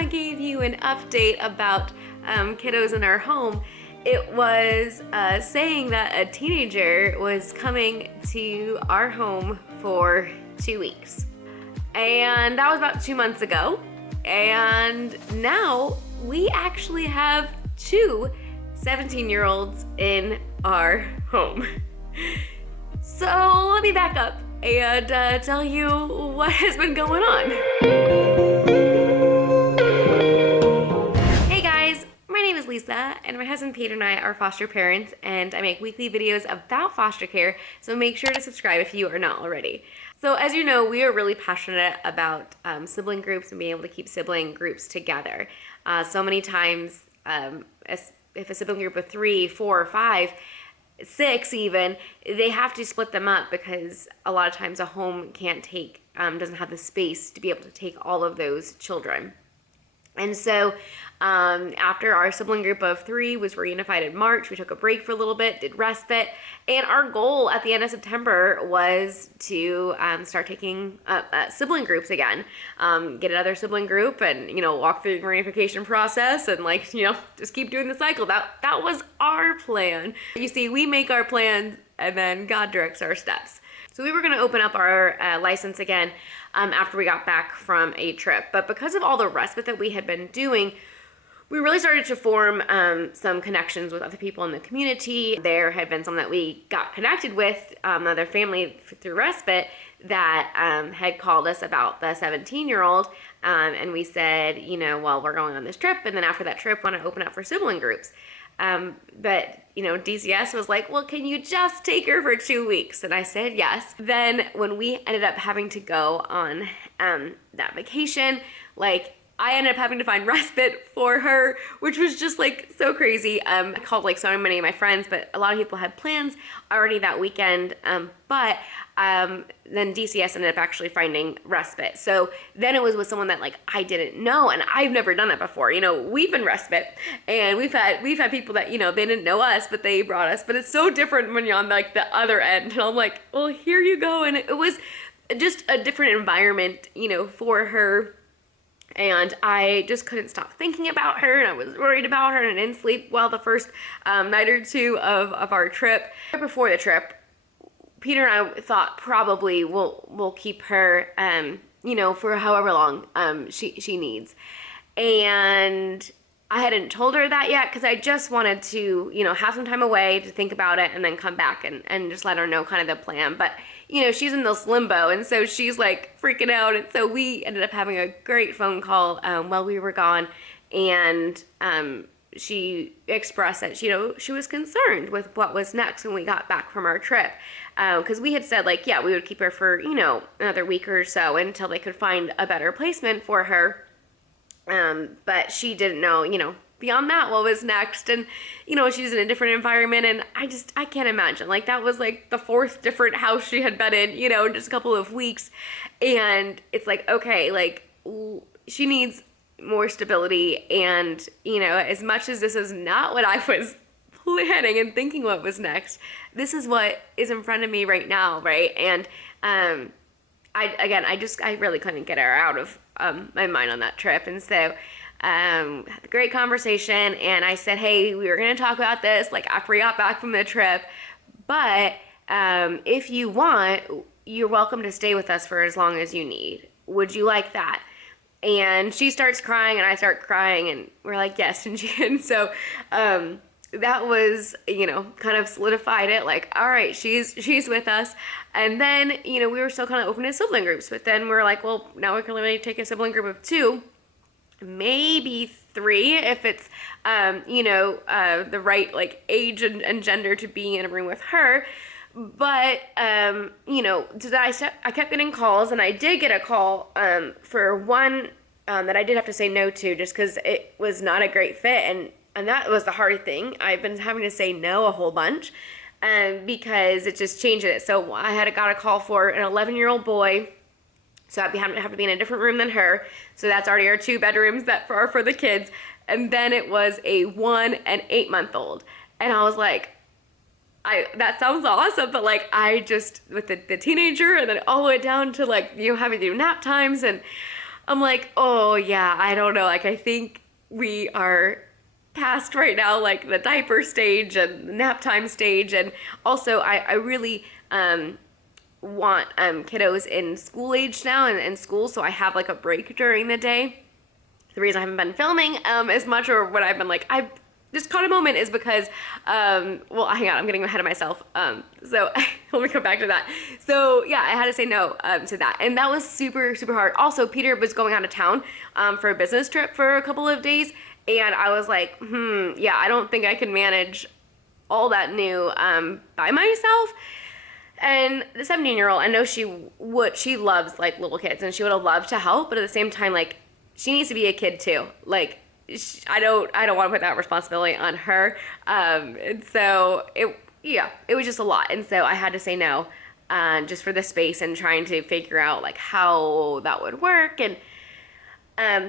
I gave you an update about kiddos in our home, it was saying that a teenager was coming to our home for 2 weeks. And that was about 2 months ago. And now we actually have 2 17-year-olds in our home. So let me back up and tell you what has been going on. Hey guys, my name is Lisa and my husband Peter and I are foster parents, and I make weekly videos about foster care, so make sure to subscribe if you are not already. So as you know, we are really passionate about sibling groups and being able to keep sibling groups together. So many times, if a sibling group of 3, 4, 5, 6 even, they have to split them up because a lot of times a home can't take, doesn't have the space to be able to take all of those children. And so after our sibling group of 3 was reunified in March, we took a break for a little bit, did respite, and our goal at the end of September was to start taking sibling groups again. Get another sibling group and, walk through the reunification process and just keep doing the cycle. That was our plan. You see, we make our plans and then God directs our steps. So we were going to open up our license again after we got back from a trip. But because of all the respite that we had been doing, we really started to form some connections with other people in the community. There had been someone that we got connected with, another family through respite, that had called us about the 17-year-old. And we said, well, we're going on this trip. And then after that trip, want to open up for sibling groups. But DCS was like, well, can you just take her for 2 weeks? And I said yes. Then when we ended up having to go on that vacation, I ended up having to find respite for her, which was just so crazy. I called so many of my friends, but a lot of people had plans already that weekend. But then DCS ended up actually finding respite. So then it was with someone that I didn't know, and I've never done that before. We've been respite, and we've had people that they didn't know us, but they brought us. But it's so different when you're on the other end. And I'm like, well, here you go. And it was just a different environment, for her. And I just couldn't stop thinking about her, and I was worried about her, and I didn't sleep well the first night or two of our trip. Right before the trip, Peter and I thought probably we'll keep her, for however long she needs. And I hadn't told her that yet because I just wanted to, have some time away to think about it and then come back and just let her know kind of the plan. But, she's in this limbo, and so she's freaking out. And so we ended up having a great phone call while we were gone, and she expressed that, she was concerned with what was next when we got back from our trip. Because we had said, we would keep her for, another week or so until they could find a better placement for her. But she didn't know, beyond that, what was next. And, she's in a different environment, and I can't imagine. That was the 4th different house she had been in, just a couple of weeks. And it's okay, she needs more stability. And, as much as this is not what I was planning and thinking what was next, this is what is in front of me right now, right? And, I really couldn't get her out of my mind on that trip. And so had a great conversation, and I said, hey, we were going to talk about this after we got back from the trip, but if you want, you're welcome to stay with us for as long as you need. Would you like that? And she starts crying, and I start crying, and we're like, yes. And so that was, kind of solidified it, all right, she's with us. And then, we were still kind of open to sibling groups, but then we're like, well, now we can really take a sibling group of 2, maybe 3, if it's, the right, age and gender to be in a room with her. But, I kept getting calls, and I did get a call for one that I did have to say no to just because it was not a great fit. And that was the hard thing. I've been having to say no a whole bunch because it just changed it. So I got a call for an 11-year-old boy. So I'd have to be in a different room than her. So that's already our 2 bedrooms that are for the kids. And then it was a 1 and 8-month-old. And I was like, that sounds awesome, but I just, with the teenager and then all the way down to having to do nap times, and I'm like, oh yeah, I don't know. Like I think we are past right now, like the diaper stage and the nap time stage. And also I really want kiddos in school age now and school, so I have like a break during the day. The reason I haven't been filming as much, or what I've been like, I've just caught a moment, is because, well, hang on, I'm getting ahead of myself. So let me come back to that. So yeah, I had to say no to that. And that was super, super hard. Also, Peter was going out of town for a business trip for a couple of days. And I was like, yeah, I don't think I can manage all that new by myself. And the 17-year-old, I know she loves like little kids and she would have loved to help, but at the same time, like, she needs to be a kid too. Like, I don't want to put that responsibility on her. And so it was just a lot. And so I had to say no, just for the space and trying to figure out like how that would work. And,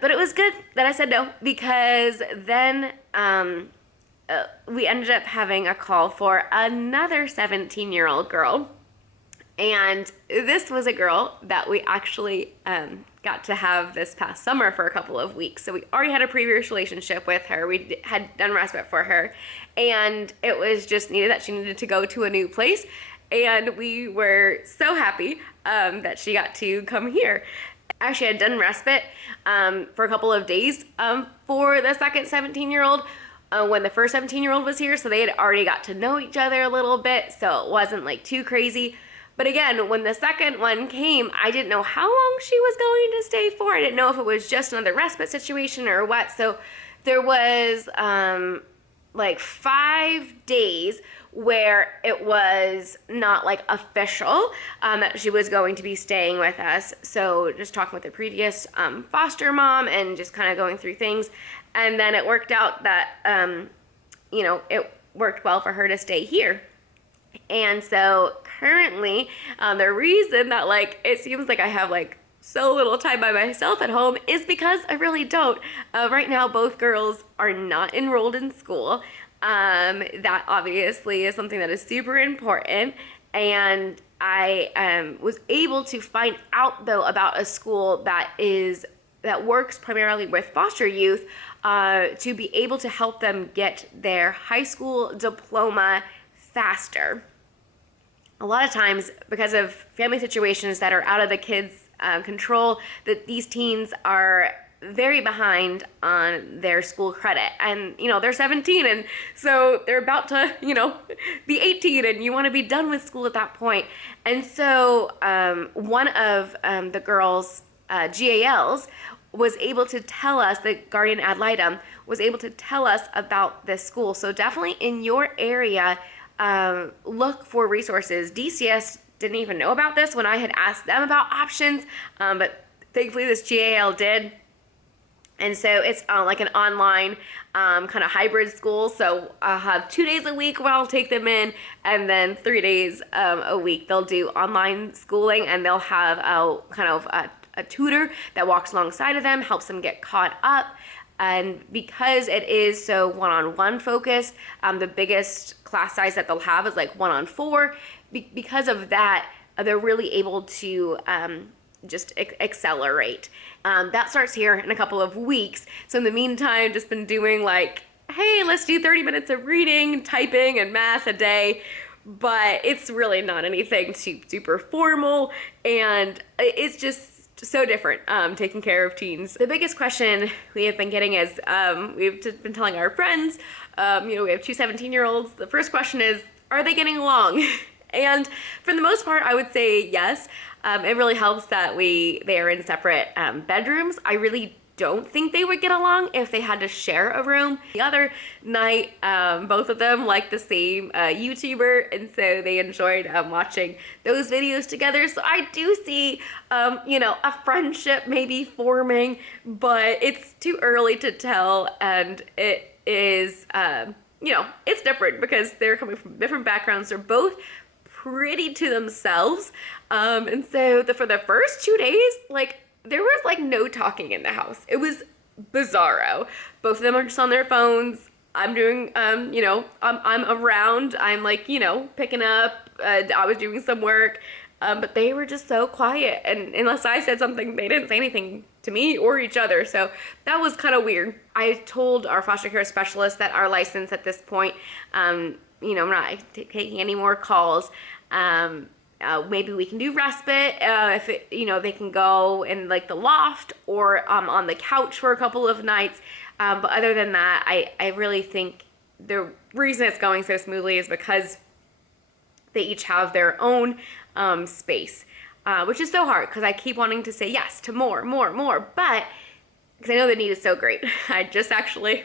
but it was good that I said no, because then, we ended up having a call for another 17-year-old girl. And this was a girl that we actually got to have this past summer for a couple of weeks. So we already had a previous relationship with her. We had done respite for her. And it was just needed that she needed to go to a new place. And we were so happy that she got to come here. Actually, I had done respite for a couple of days for the second 17-year-old. When the first 17-year-old was here, so they had already got to know each other a little bit, so it wasn't like too crazy. But again, when the second one came, I didn't know how long she was going to stay for. I didn't know if it was just another respite situation or what. So there was like 5 days where it was not like official that she was going to be staying with us. So just talking with the previous foster mom and just kind of going through things. And then it worked out that, you know, it worked well for her to stay here. And so currently, the reason that like it seems like I have like so little time by myself at home is because I really don't. Right now, both girls are not enrolled in school. That obviously is something that is super important. And I was able to find out though about a school that works primarily with foster youth to be able to help them get their high school diploma faster. A lot of times, because of family situations that are out of the kids' control, that these teens are very behind on their school credit. And, you know, they're 17, and so they're about to, you know, be 18, and you want to be done with school at that point. And so one of the girls' GALs was able to tell us, the guardian ad litem was able to tell us about this school. So definitely in your area, look for resources. DCS didn't even know about this when I had asked them about options, but thankfully this GAL did. And so it's like an online kind of hybrid school. So I'll have 2 days a week where I'll take them in, and then 3 days a week they'll do online schooling, and they'll have a tutor that walks alongside of them, helps them get caught up. And because it is so one-on-one focused, the biggest class size that they'll have is like 1-on-4. Because of that, they're really able to just accelerate. That starts here in a couple of weeks. So in the meantime, just been doing like, hey, let's do 30 minutes of reading, typing, and math a day. But it's really not anything super formal, and it's just so different taking care of teens. The biggest question we have been getting is, we've just been telling our friends, you know, we have two 17-year-olds. The first question is, are they getting along? And for the most part, I would say yes. It really helps that they are in separate bedrooms. I really don't think they would get along if they had to share a room. The other night, both of them liked the same YouTuber, and so they enjoyed watching those videos together. So I do see, you know, a friendship maybe forming, but it's too early to tell, and it is, you know, it's different because they're coming from different backgrounds. They're both pretty to themselves, and so for the first 2 days, like, there was like no talking in the house. It was bizarro. Both of them are just on their phones. I'm doing, you know, I'm around. I'm like, you know, picking up. I was doing some work, but they were just so quiet. And unless I said something, they didn't say anything to me or each other. So that was kind of weird. I told our foster care specialist that our license at this point, you know, I'm not taking any more calls. Maybe we can do respite if it, you know, they can go in like the loft or on the couch for a couple of nights. But other than that, I really think the reason it's going so smoothly is because they each have their own space, which is so hard because I keep wanting to say yes to more, but because I know the need is so great. I just actually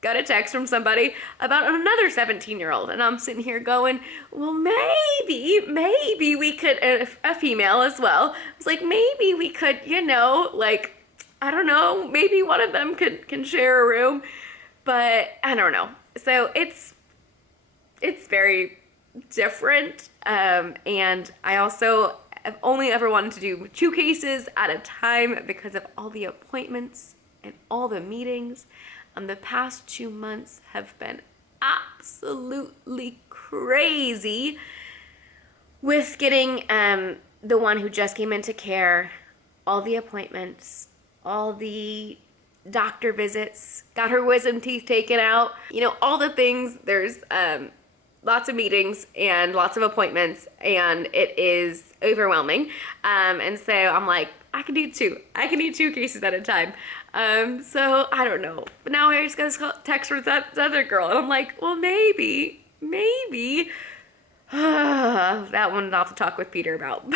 got a text from somebody about another 17-year-old, and I'm sitting here going, well, maybe we could, a female as well. I was like, maybe we could, you know, like, I don't know, maybe one of them can share a room, but I don't know. So it's very different, and I also have only ever wanted to do 2 cases at a time because of all the appointments and all the meetings. The past 2 months have been absolutely crazy with getting the one who just came into care, all the appointments, all the doctor visits, got her wisdom teeth taken out, you know, all the things. There's lots of meetings and lots of appointments, and it is overwhelming. And so I'm like, I can do 2 cases at a time. So I don't know. But now I just got this text from that other girl, and I'm like, well, maybe that one I'll have to talk with Peter about.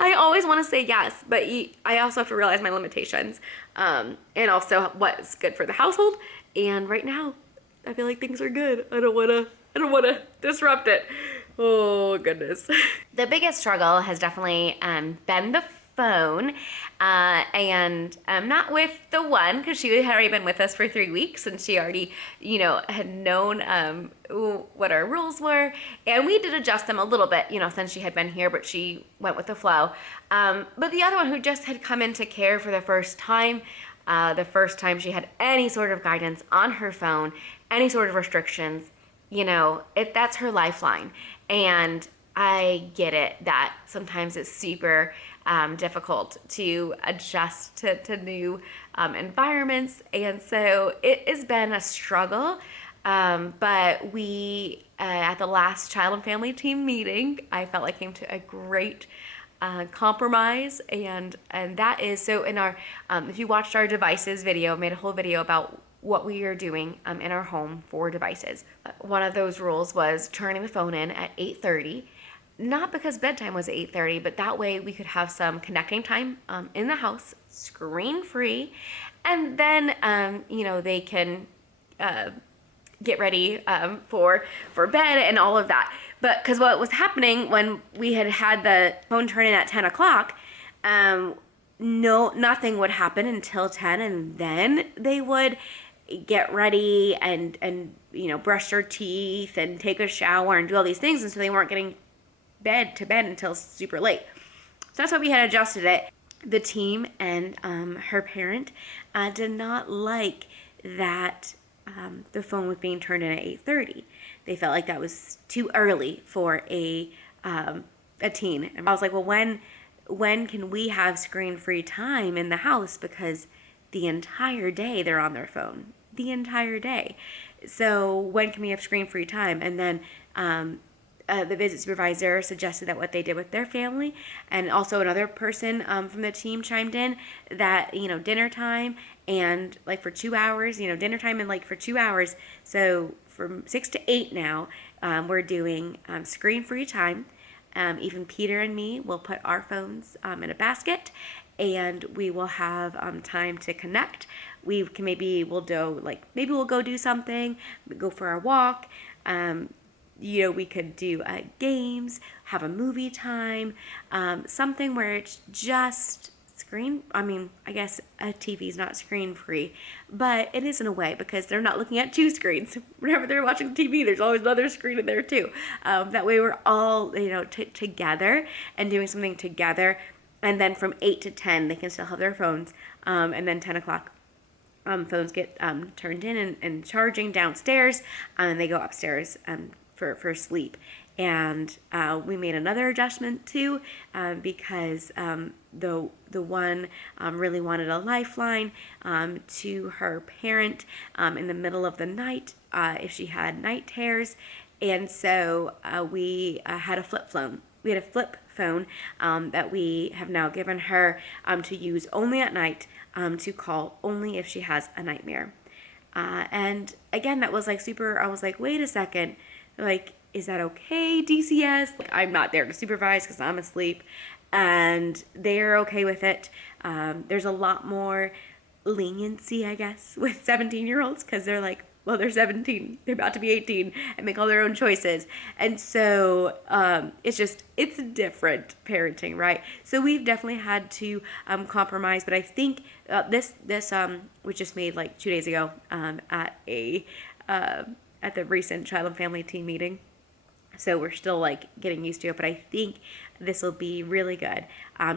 I always want to say yes, but I also have to realize my limitations, and also what's good for the household. And right now, I feel like things are good. I don't wanna disrupt it. Oh goodness. The biggest struggle has definitely been the phone, and not with the one, because she had already been with us for 3 weeks and she already, you know, had known what our rules were, and we did adjust them a little bit, you know, since she had been here, but she went with the flow. But the other one, who just had come into care for the first time she had any sort of guidance on her phone, any sort of restrictions, you know, that's her lifeline. And I get it that sometimes it's super difficult to adjust to new environments, and so it has been a struggle. But we, at the last child and family team meeting, I felt like came to a great compromise, and that is, so in our, if you watched our devices video, I made a whole video about what we are doing in our home for devices. One of those rules was turning the phone in at 8:30. Not because bedtime was at 8:30, but that way we could have some connecting time in the house, screen-free, and then, you know, they can get ready for bed and all of that. But because what was happening when we had the phone turn in at 10 o'clock, nothing would happen until 10, and then they would get ready and you know, brush their teeth and take a shower and do all these things, and so they weren't getting to bed until super late. So that's why we had adjusted it. The team and her parent did not like that the phone was being turned in at 8:30. They felt like that was too early for a teen. And I was like, well, when can we have screen-free time in the house? Because the entire day they're on their phone, the entire day. So when can we have screen-free time? And then the visit supervisor suggested that what they did with their family, and also another person from the team chimed in that, you know, dinner time and like for 2 hours, you know, dinner time and like for 2 hours. So from 6 to 8 now, we're doing screen-free time. Even Peter and me will put our phones in a basket, and we will have time to connect. Maybe we'll go do something, go for a walk. You know, we could do games, have a movie time, something where it's just I guess a TV is not screen free, but it is in a way, because they're not looking at 2 screens. Whenever they're watching TV, there's always another screen in there too. That way we're all, you know, together and doing something together. And then from 8 to 10, they can still have their phones. And then 10 o'clock, phones get turned in and charging downstairs, and they go upstairs for sleep. and we made another adjustment too, because the one really wanted a lifeline to her parent in the middle of the night if she had night terrors. And so we had a flip phone. We had a flip phone that we have now given her to use only at night, to call only if she has a nightmare. And again, that was like super, I was like, wait a second, like, is that okay, DCS? Like, I'm not there to supervise because I'm asleep, and they're okay with it. There's a lot more leniency, I guess, with 17-year-olds because they're like, well, they're 17, they're about to be 18 and make all their own choices. And so it's different parenting, right? So we've definitely had to compromise, but I think this was just made like 2 days ago at the recent Child and Family Team meeting. So we're still like getting used to it, but I think this will be really good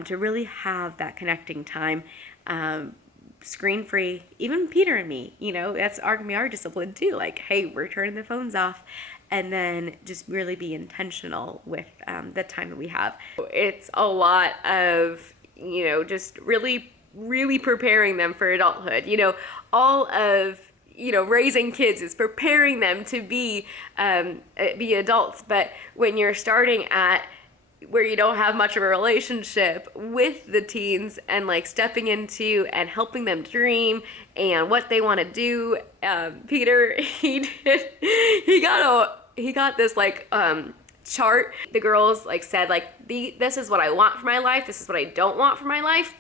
to really have that connecting time, screen free. Even Peter and me, that's gonna be our discipline too. Like, hey, we're turning the phones off, and then just really be intentional with the time that we have. It's a lot of just really preparing them for adulthood. All of raising kids is preparing them to be adults. But when you're starting at where you don't have much of a relationship with the teens and like stepping into and helping them dream and what they want to do, Peter, he got this like chart. The girls like said like, this is what I want for my life, this is what I don't want for my life.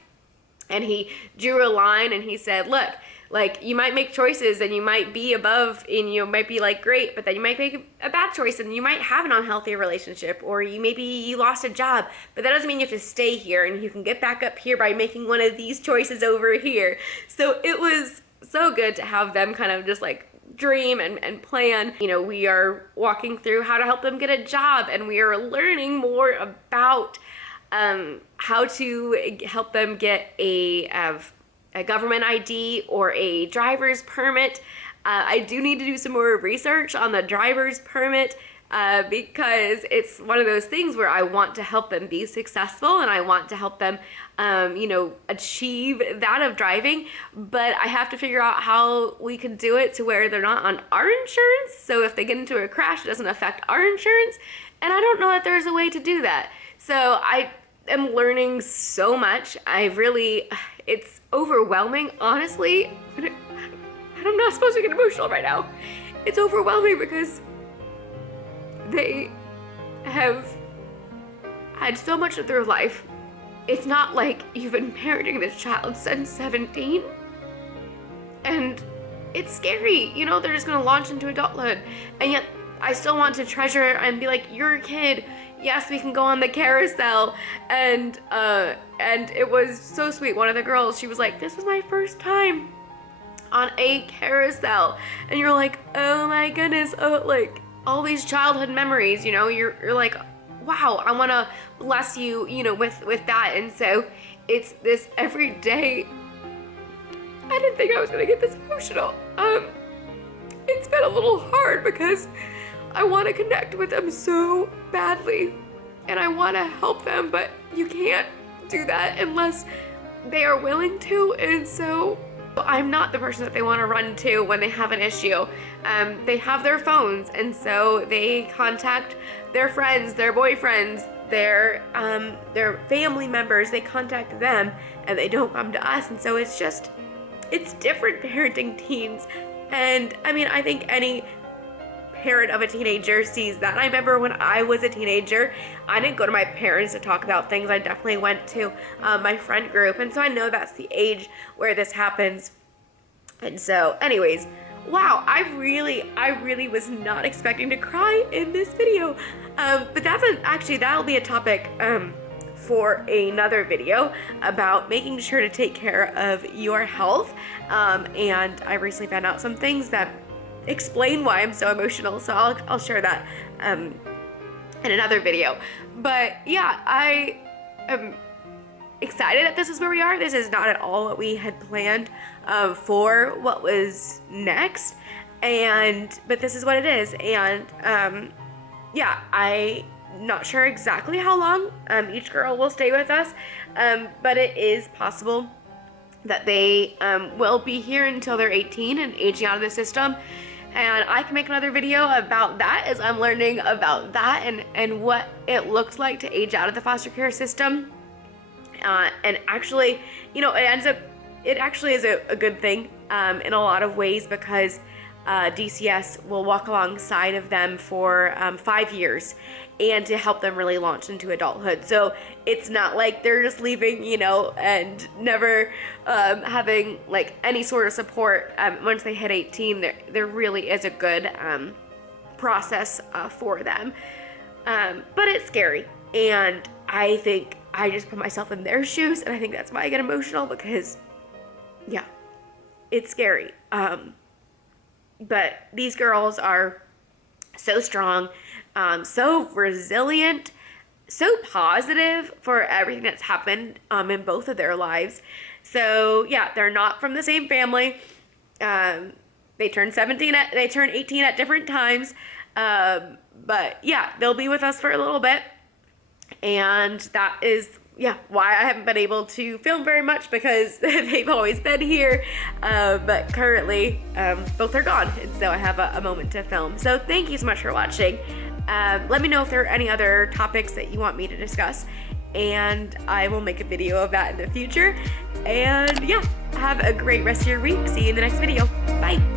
And he drew a line and he said, look, like, you might make choices and you might be above and you might be like great, but then you might make a bad choice and you might have an unhealthy relationship, or you lost a job, but that doesn't mean you have to stay here, and you can get back up here by making one of these choices over here. So it was so good to have them kind of just like dream and plan. We are walking through how to help them get a job, and we are learning more about how to help them get a government ID or a driver's permit. I do need to do some more research on the driver's permit because it's one of those things where I want to help them be successful and I want to help them, achieve that of driving, but I have to figure out how we can do it to where they're not on our insurance. So if they get into a crash, it doesn't affect our insurance. And I don't know that there's a way to do that. So I am learning so much. It's overwhelming, honestly. I'm not supposed to get emotional right now. It's overwhelming because they have had so much of their life. It's not like you've been parenting this child since 17. And it's scary, they're just gonna launch into adulthood. And yet I still want to treasure and be like, you're a kid. Yes, we can go on the carousel. And it was so sweet. One of the girls, she was like, this was my first time on a carousel. And you're like, oh my goodness, like all these childhood memories, you're like, wow, I want to bless you, with that. And so it's this every day. I didn't think I was going to get this emotional. It's been a little hard because I want to connect with them so badly and I want to help them, but you can't do that unless they are willing to. And so I'm not the person that they want to run to when they have an issue. They have their phones, and so they contact their friends, their boyfriends, their family members. They contact them and they don't come to us. And so it's different parenting teens. And I mean, I think any parent of a teenager sees that. I remember when I was a teenager, I didn't go to my parents to talk about things. I definitely went to my friend group, and so I know that's the age where this happens. And so anyways, wow, I really was not expecting to cry in this video, but that'll be a topic for another video about making sure to take care of your health. And I recently found out some things that explain why I'm so emotional, so I'll share that in another video. But yeah, I am excited that this is where we are. This is not at all what we had planned for what was next, but this is what it is. And yeah, I'm not sure exactly how long each girl will stay with us, but it is possible that they will be here until they're 18 and aging out of the system. And I can make another video about that as I'm learning about that and what it looks like to age out of the foster care system. And actually, you know, it actually is a good thing in a lot of ways, because DCS will walk alongside of them for 5 years and to help them really launch into adulthood. So it's not like they're just leaving, you know, and never having like any sort of support once they hit 18. There really is a good process for them. But it's scary, and I think I just put myself in their shoes, and I think that's why I get emotional, because yeah, it's scary. But these girls are so strong, so resilient, so positive for everything that's happened in both of their lives. So yeah, they're not from the same family. They turn 18 at different times. But yeah, they'll be with us for a little bit. And that is, yeah, why I haven't been able to film very much, because they've always been here. But currently, both are gone. And so I have a moment to film. So thank you so much for watching. Let me know if there are any other topics that you want me to discuss, and I will make a video of that in the future. And yeah, have a great rest of your week. See you in the next video. Bye.